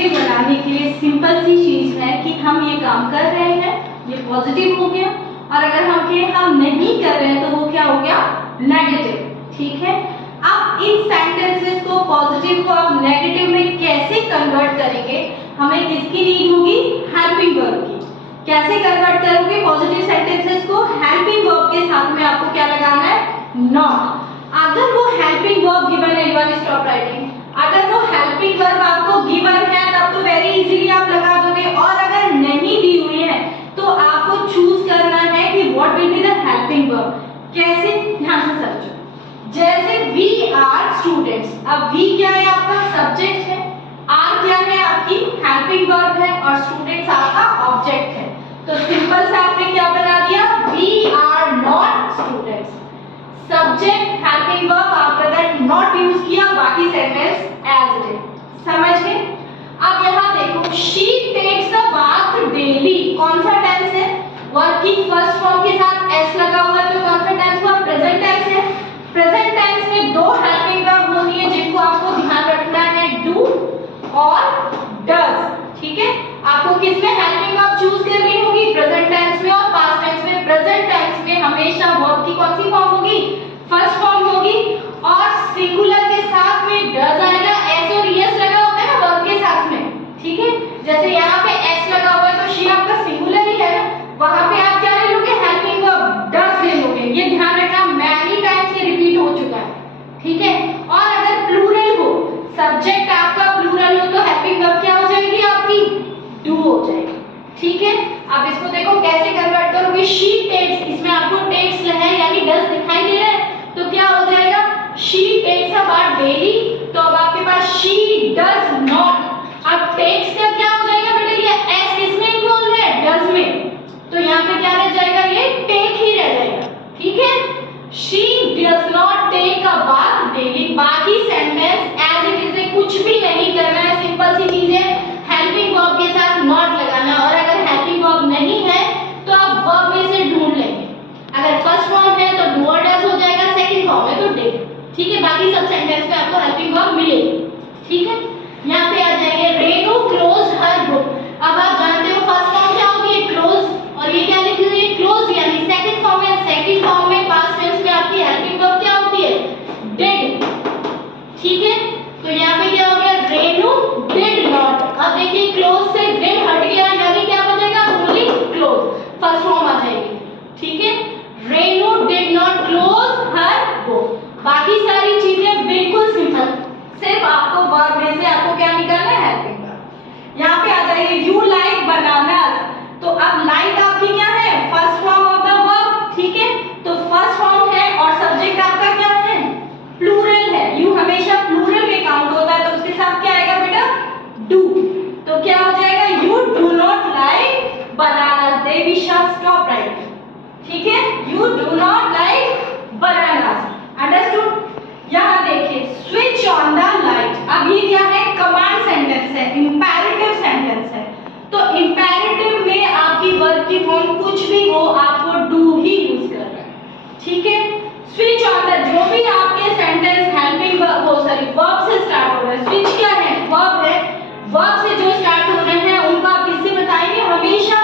Negative बनाने के लिए सिंपल सी चीज है कि हम ये काम कर रहे हैं, ये पॉजिटिव हो गया, और अगर हम नहीं कर रहे हैं तो वो क्या हो गया, नेगेटिव। ठीक है, अब इन सेंटेंसेस को पॉजिटिव को आप नेगेटिव में कैसे कन्वर्ट करेंगे, हमें किसकी नीड होगी, हेल्पिंग वर्ब की। कैसे कन्वर्ट करोगे पॉजिटिव सेंटेंसेस को, हेल्पिंग वर्ब के साथ में आपको क्या लगाना है, नॉट। अगर वो हेल्पिंग वर्ब गिवन है, यू आर स्टॉप राइटिंग, अगर वो हेल्पिंग वर्ब आपको गिवन है तब तो वेरी इजीली आप लगा दोगे, और अगर नहीं दी हुई है तो आपको चूज करना है कि what will be the helping verb. कैसे, ध्यान से समझो। जैसे वी आर स्टूडेंट्स, अब वी क्या है, आपका सब्जेक्ट है, आर क्या है, आपकी हेल्पिंग वर्ब है, और स्टूडेंट्स आपका ऑब्जेक्ट है। तो सिंपल से आपने क्या बना दिया, we are not students. Subject helping verb आपने नॉट यूज किया, बाकी सेंटेंस एज इट इज। समझ गए। अब यहाँ देखो, she takes a bath daily, कौन सा टेंस है, वर्ब की फर्स्ट फॉर्म के साथ एस लगा हुआ है, तो कौन सा टेंस हुआ, प्रेजेंट टेंस है। प्रेजेंट टेंस में दो हेल्पिंग वर्ब होती है जिनको आपको ध्यान रखना है, डू और डज। ठीक है, आपको किसमें हेल्पिंग वर्ब चूज करनी होगी, प्रेजेंट टेंस में और पास्ट टेंस में। प्रेजेंट टेंस में हमेशा वर्ब की कौन सी फॉर्म होगी, फर्स्ट फॉर्म होगी, और सिंगुलर के साथ में डज आएगा, एस और एस लगा होता है ना वर्ब के साथ में। ठीक है, जैसे यहाँ पे एस लगा हुआ है तो शी आपका सिंगुलर ही है ना, वहां पे आप क्या ले लोगे, हेल्पिंग वर्ब डज ले लोगे। ये ध्यान रखना, मैनी टाइम्स ये रिपीट हो चुका है। ठीक है, और अगर प्लूरल हो, सब्जेक्ट आपका प्लूरल हो तो हेल्पिंग वर्ब क्या हो जाएगी, आपकी डू हो जाएगी। ठीक है, आप इसको देखो कैसे कन्वर्ट करोगे, शी टेक्स, इसमें आपको टेक्स है यानी डज दिखाई दे रहा है, तो क्या हो जाएगा, she takes a bath daily, तो अब आपके पास शी डज नॉट। अब टेक्स का क्या हो जाएगा बेटा, ये एस किसमें इन्वॉल्व है, डज में, तो यहाँ पे क्या रह जाएगा, ये टेक ही रह जाएगा। ठीक है, she does not take a bath daily. बाकी सेंटेंस एज इट इज है, कुछ भी नहीं करना है, सिंपल सी चीज है, हेल्पिंग वर्ब के साथ नॉट लगाना, और अगर हेल्पिंग वर्ब नहीं है तो आप वर्ब में से ढूंढ लेंगे। अगर फर्स्ट फॉर्म है तो डू और डज हो जाएगा, सेकंड फॉर्म है तो डिड। ठीक है, बाकी सब सेंटेंस में आपको हेल्पिंग वर्ब मिलेगी। ठीक है, यहाँ पे आ जाएंगे, रेनू क्लोज हर बुक। अब आप जानते हो फर्स्ट फॉर्म क्या होती है, क्लोज, और ये क्या लिखी हुई है, क्लोज, यानी सेकंड फॉर्म है। सेकंड फॉर्म में पास्ट टेंस में आपकी हेल्पिंग वर्ब क्या होती है, डिड। ठीक है, तो यहाँ पे क्या हो गया, रेनू डिड नॉट। अब देखिए क्लोज से डिड हट गया, यानी क्या बचेगा, ओनली क्लोज, फर्स्ट फॉर्म आ जाएगी। ठीक है, Renu did not close her book. बाकी सारी चीजें बिल्कुल सिंपल, सिर्फ आपको वर्ब में से आपको क्या निकालना है, हेल्पिंग वर्ब। यहाँ पे आ जाएगी, यू लाइक बनानास, तो अब लाइक आपकी क्या है, first form of the verb. ठीक है, तो फर्स्ट फॉर्म है और सब्जेक्ट आपका क्या है, प्लूरल है। यू हमेशा प्लूरल में काउंट होता है, तो उसके साथ क्या आएगा बेटा, डू। तो क्या हो जाएगा, you do not like bananas, Devisha stop writing. ठीक है, you do not like bananas, understood. यहाँ देखिए, स्विच ऑन द लाइट, अब ये क्या है, कमांड सेंटेंस है, इंपेरेटिव सेंटेंस है, तो इंपेरेटिव में आपकी वर्ब की फॉर्म कुछ भी हो, आपको डू ही यूज करना है। ठीक है, स्विच ऑन द, जो भी आपके सेंटेंस हेल्पिंग वर्ब हो, सॉरी वर्ब से स्टार्ट हो रहा है, स्विच क्या है, वर्ब है, वर्ब से जो स्टार्ट हो रहे हैं उनको आप किससे बताएंगे, हमेशा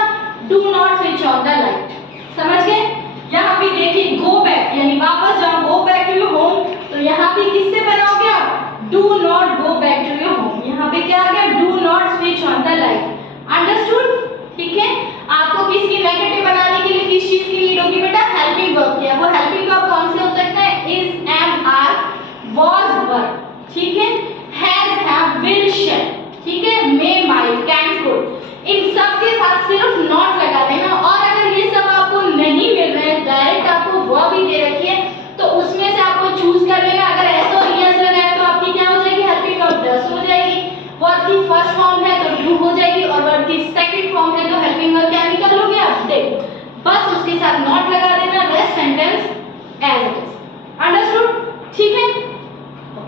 do not switch on the light. समझ गए। यहाँ पे देखिए, गो बैक यानी वापस जाओ, go back to your home, तो यहाँ पे किससे बनाओगे आप, do not go back to your home. यहाँ पे क्या आ गया, do not switch on the light, understood. ठीक है, आपको किसकी नेगेटिव बनाने के लिए किस चीज की नीड होगी बेटा, हेल्पिंग वर्ब की। वो हेल्पिंग वर्ब कौन से हो सकता है, इज, एम, आर, वाज, वर। ठीक है, हैज, हैव, विल, शैल। ठीक है, मे, माइट, कैन, कुड, इन सब के साथ सिर्फ नॉट लगा देना। और अगर ये सब आपको नहीं मिल रहे हैं, डायरेक्ट आपको वर्ब ही दे रखी है, तो उसमें से आपको चूज कर लेना। अगर एस और यस लगा है तो आपकी क्या हो जाएगी, हेल्पिंग वर्ब डज हो जाएगी। वर्ब की फर्स्ट फॉर्म है तो डू हो जाएगी, और वर्ब की सेकंड फॉर्म है तो हेल्पिंग वर्ब क्या निकाल लोगे आप, डिड। बस उसके साथ नॉट लगा देना, rest sentence as it is, understood. ठीक है,